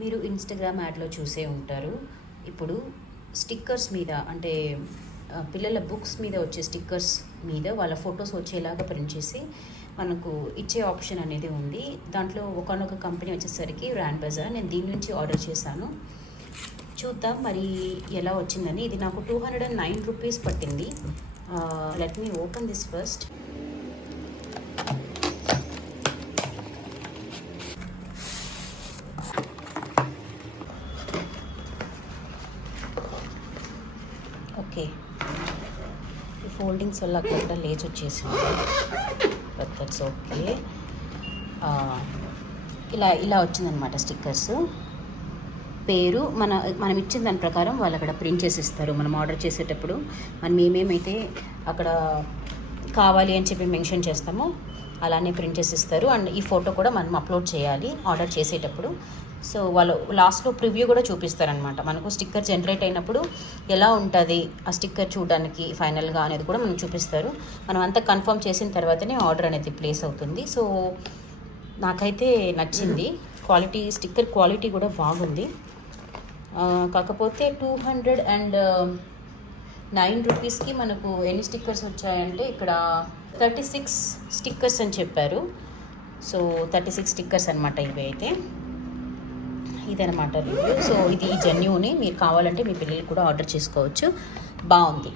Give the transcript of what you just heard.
మీరు ఇన్స్టాగ్రామ్ యాడ్లో చూసే ఉంటారు. ఇప్పుడు స్టిక్కర్స్ మీద అంటే పిల్లల బుక్స్ మీద వచ్చే స్టిక్కర్స్ మీద వాళ్ళ ఫొటోస్ వచ్చేలాగా ప్రింట్ చేసి మనకు ఇచ్చే ఆప్షన్ అనేది ఉంది. దాంట్లో ఒకనొక కంపెనీ వచ్చేసరికి ర్యాన్ బజార్. నేను దీని నుంచి ఆర్డర్ చేశాను. చూద్దాం మరి ఎలా వచ్చిందని. ఇది నాకు 209 రూపీస్ పట్టింది. Let me open this first. Okay, ఈ ఫోల్డింగ్స్ వల్ల అక్కడ లేచి వచ్చేసింది. But that's okay. ఇలా వచ్చిందనమాట స్టిక్కర్స్. పేరు మనం ఇచ్చిన దాని ప్రకారం వాళ్ళు అక్కడ ప్రింట్ చేసి ఇస్తారు. మనం ఆర్డర్ చేసేటప్పుడు మనం ఏమేమైతే అక్కడ కావాలి అని చెప్పి మెన్షన్ చేస్తామో అలానే ప్రింట్ చేసి ఇస్తారు. అండ్ ఈ ఫోటో కూడా మనం అప్లోడ్ చేయాలి ఆర్డర్ చేసేటప్పుడు. సో వాళ్ళు లాస్ట్లో ప్రివ్యూ కూడా చూపిస్తారనమాట. మనకు స్టిక్కర్ జనరేట్ అయినప్పుడు ఎలా ఉంటుంది ఆ స్టిక్కర్ చూడడానికి ఫైనల్గా అనేది కూడా మనం చూపిస్తారు. మనం అంతా కన్ఫర్మ్ చేసిన తర్వాతనే ఆర్డర్ అనేది ప్లేస్ అవుతుంది. సో నాకైతే నచ్చింది. స్టిక్కర్ క్వాలిటీ కూడా బాగుంది. కాకపోతే 209 రూపీస్కి మనకు ఎన్ని స్టిక్కర్స్ వచ్చాయంటే ఇక్కడ 36 స్టిక్కర్స్ అని చెప్పారు. సో 36 స్టిక్కర్స్ అనమాట ఇవి. అయితే ఇదనమాట రివ్యూ. సో ఇది జెన్యూని. మీరు కావాలంటే మీ పిల్లలు కూడా ఆర్డర్ చేసుకోవచ్చు. బాగుంది.